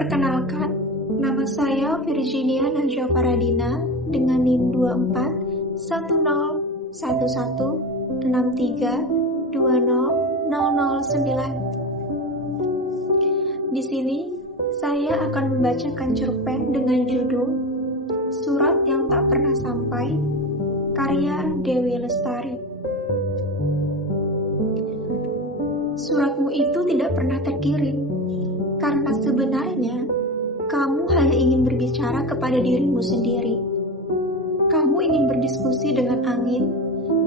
Perkenalkan, nama saya Virginia Najwa Faradina dengan NIM 24 106163200009. Di sini, saya akan membacakan cerpen dengan judul Surat yang Tak Pernah Sampai, karya Dewi Lestari. Suratmu itu tidak pernah terkirim, karena sebenarnya kamu hanya ingin berbicara kepada dirimu sendiri. Kamu ingin berdiskusi dengan angin,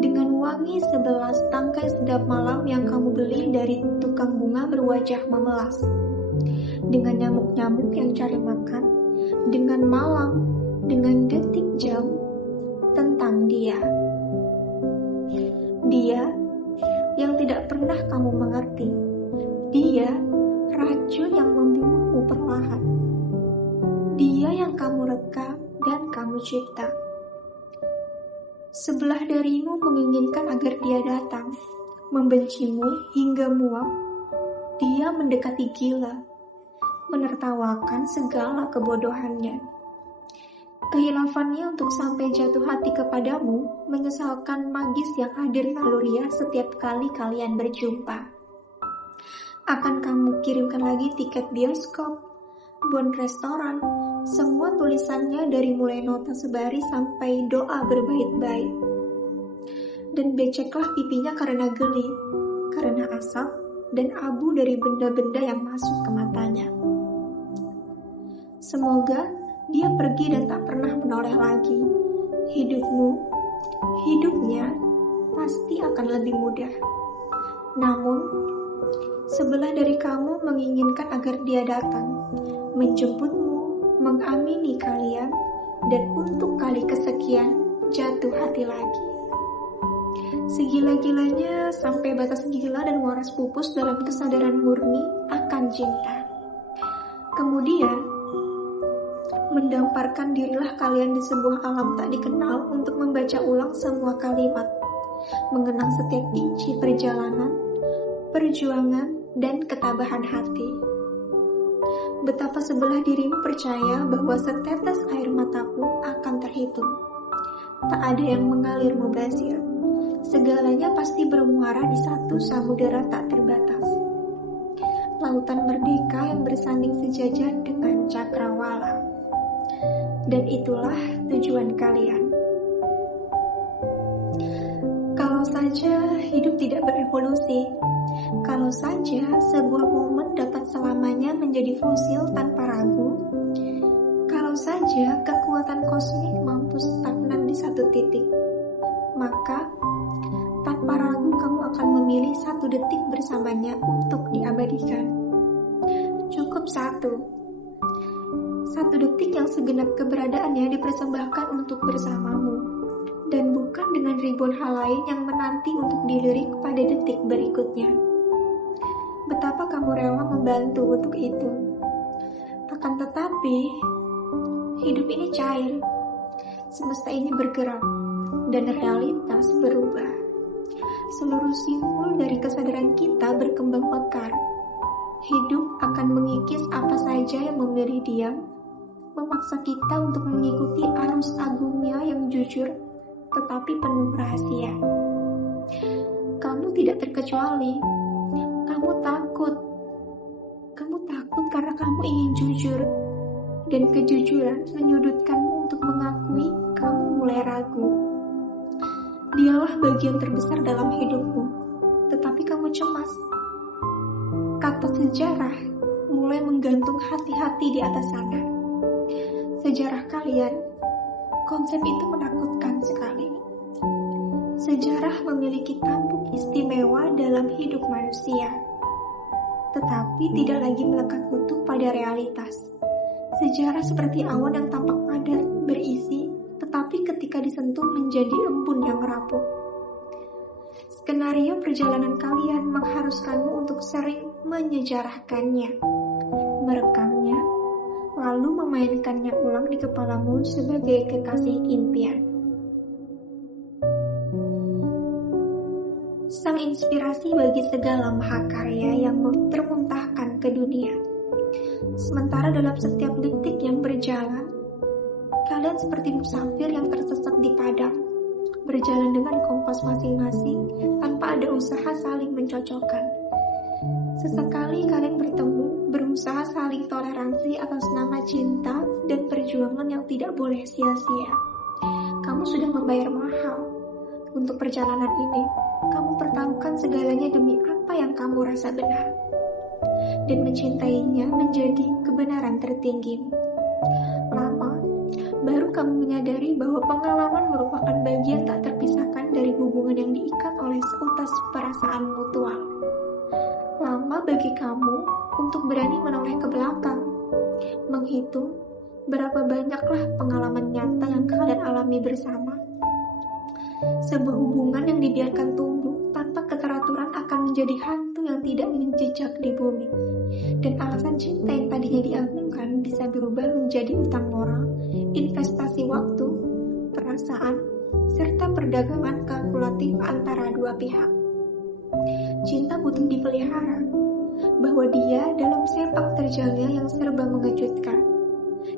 dengan wangi 11 tangkai sedap malam yang kamu beli dari tukang bunga berwajah memelas, dengan nyamuk-nyamuk yang cari makan, dengan malam, dengan detik jam, tentang dia. Dia yang tidak pernah kamu mengerti. Dia racun yang membunuhmu perlahan. Dia yang kamu rekam dan kamu cipta. Sebelah darimu menginginkan agar dia datang, membencimu hingga muak. Dia mendekati gila, menertawakan segala kebodohannya. Kehilafannya untuk sampai jatuh hati kepadamu menyesalkan magis yang hadir naluriah setiap kali kalian berjumpa. Akan kamu kirimkan lagi tiket bioskop, bon restoran, semua tulisannya dari mulai nota sebaris sampai doa berbait-bait. Dan beceklah pipinya karena geli, karena asap dan abu dari benda-benda yang masuk ke matanya. Semoga dia pergi dan tak pernah menoleh lagi. Hidupnya pasti akan lebih mudah. Namun, sebelah dari kamu menginginkan agar dia datang, menjemputmu, mengamini kalian, dan untuk kali kesekian jatuh hati lagi. Segila-gilanya sampai batas gila dan waras pupus dalam kesadaran murni akan cinta. Kemudian, mendamparkan dirilah kalian di sebuah alam tak dikenal untuk membaca ulang semua kalimat, mengenang setiap inci perjalanan, perjuangan, dan ketabahan hati. Betapa sebelah dirimu percaya bahwa setetes air matamu akan terhitung. Tak ada yang mengalir mubazir. Segalanya pasti bermuara di satu samudera tak terbatas. Lautan merdeka yang bersanding sejajar dengan cakrawala. Dan itulah tujuan kalian. Kalau saja hidup tidak berevolusi, kalau saja sebuah momen dapat selamanya menjadi fosil tanpa ragu, kalau saja kekuatan kosmik mampu stagnan di satu titik, maka tanpa ragu kamu akan memilih 1 detik bersamanya untuk diabadikan. Cukup 1 detik yang segenap keberadaannya dipersembahkan untuk bersamamu, dan bukan dengan ribuan hal lain yang menanti untuk dilirik pada detik berikutnya. Betapa kamu rela membantu untuk itu. Akan tetapi, hidup ini cair, semesta ini bergerak, dan realitas berubah. Seluruh simpul dari kesadaran kita berkembang mekar. Hidup akan mengikis apa saja yang memilih diam, memaksa kita untuk mengikuti arus agungnya yang jujur, tetapi penuh rahasia. Kamu tidak terkecuali. Kamu takut karena kamu ingin jujur, dan kejujuran menyudutkanmu untuk mengakui kamu mulai ragu. Dialah bagian terbesar dalam hidupmu, tetapi kamu cemas. Kata sejarah mulai menggantung hati-hati di atas sana. Sejarah kalian, konsep itu menakutkan sekali. Sejarah memiliki tampuk istimewa dalam hidup manusia, tetapi tidak lagi melekat utuh pada realitas. Sejarah seperti awan yang tampak padat, berisi, tetapi ketika disentuh menjadi embun yang rapuh. Skenario perjalanan kalian mengharuskanmu untuk sering menyejarahkannya, merekamnya, lalu memainkannya ulang di kepalamu sebagai kekasih impian. Sang inspirasi bagi segala mahakarya yang termuntahkan ke dunia. Sementara dalam setiap detik yang berjalan, kalian seperti musafir yang tersesat di padang, berjalan dengan kompas masing-masing tanpa ada usaha saling mencocokkan. Sesekali kalian bertemu, berusaha saling toleransi atas nama cinta dan perjuangan yang tidak boleh sia-sia. Kamu sudah membayar mahal untuk perjalanan ini. Kamu pertaruhkan segalanya demi apa yang kamu rasa benar. Dan mencintainya menjadi kebenaran tertinggimu. Lama, baru kamu menyadari bahwa pengalaman merupakan bagian tak terpisahkan dari hubungan yang diikat oleh seutas perasaan mutual. Lama bagi kamu untuk berani menoleh ke belakang, menghitung berapa banyaklah pengalaman nyata yang kalian alami bersama. Sebuah hubungan yang dibiarkan tumbuh tanpa keteraturan akan menjadi hantu yang tidak menjejak di bumi. Dan alasan cinta yang tadinya diagungkan bisa berubah menjadi utang moral, investasi waktu, perasaan, serta perdagangan kalkulatif antara dua pihak. Cinta butuh dipelihara, bahwa dia dalam sepak terjangnya yang serba mengejutkan.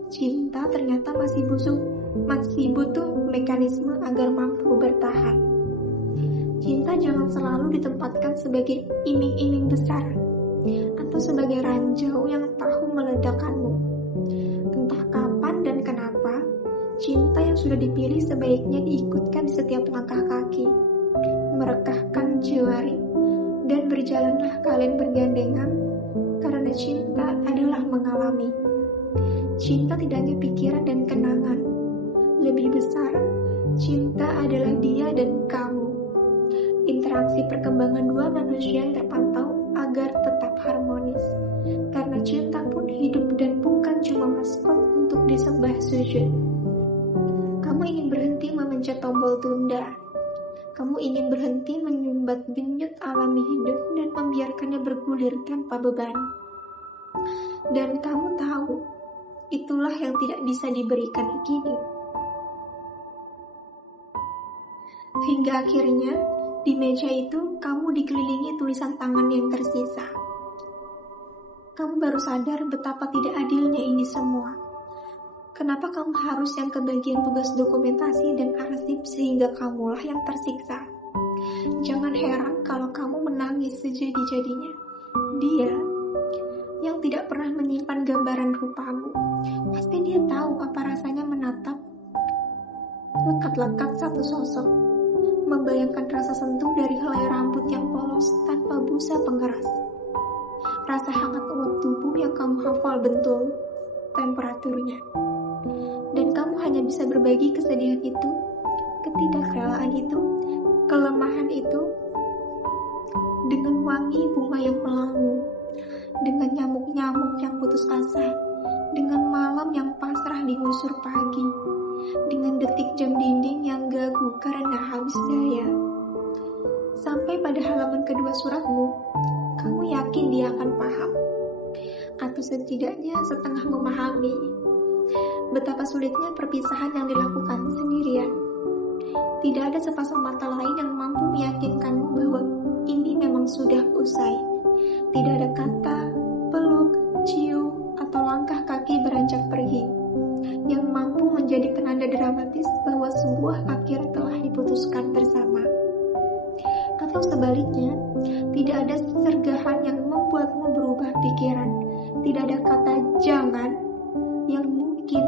Cinta ternyata masih butuh mekanisme agar mampu bertahan. Cinta jangan selalu ditempatkan sebagai iming-iming besar atau sebagai ranjau yang tahu meledakkanmu. Entah kapan dan kenapa, cinta yang sudah dipilih sebaiknya diikutkan di setiap langkah kaki, merekahkan jari, dan berjalanlah kalian bergandengan, karena cinta adalah mengalami. Cinta tidak hanya pikiran dan kenangan. Lebih besar, cinta adalah dia dan kamu. Interaksi perkembangan dua manusia yang terpantau agar tetap harmonis. Karena cinta pun hidup dan bukan cuma maskot untuk disembah sujud. Kamu ingin berhenti memencet tombol tunda. Kamu ingin berhenti menyumbat denyut alami hidup dan membiarkannya bergulir tanpa beban. Dan kamu tahu, itulah yang tidak bisa diberikan kini. Hingga akhirnya, di meja itu kamu dikelilingi tulisan tangan yang tersisa. Kamu baru sadar betapa tidak adilnya ini semua. Kenapa kamu harus yang kebagian tugas dokumentasi dan arsip sehingga kamulah yang tersiksa? Jangan heran kalau kamu menangis sejadi-jadinya. Dia yang tidak pernah menyimpan gambaran rupamu, pasti dia tahu apa rasanya menatap lekat-lekat satu sosok, membayangkan rasa sentuh dari helai rambut yang polos tanpa busa pengeras, rasa hangat uap tubuh yang kamu hafal betul temperaturnya. Dan kamu hanya bisa berbagi kesedihan itu, ketidakrelaan itu, kelemahan itu, dengan wangi bunga yang melangu, dengan nyamuk-nyamuk yang putus asa, dengan malam yang pasrah digusur pagi, dengan detik jam dinding yang gagu karena habis daya. Sampai pada halaman kedua suratmu, kamu yakin dia akan paham, atau setidaknya setengah memahami betapa sulitnya perpisahan yang dilakukan sendirian. Tidak ada sepasang mata lain yang mampu meyakinkanmu bahwa ini memang sudah usai. Tidak ada kata, peluk, cium, atau langkah kaki beranjak pergi yang mampu menjadi penanda dramatis bahwa sebuah akhir telah diputuskan bersama. Atau sebaliknya, tidak ada sergahan yang membuatmu berubah pikiran. Tidak ada kata jangan yang mungkin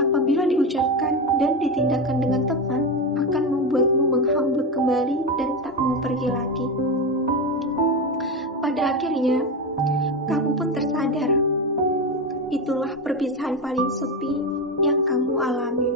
apabila diucapkan dan ditindakkan dengan tepat akan membuatmu menghambur kembali dan tak mau pergi lagi. Pada akhirnya, kamu pun tersadar, itulah perpisahan paling sepi yang kamu alami.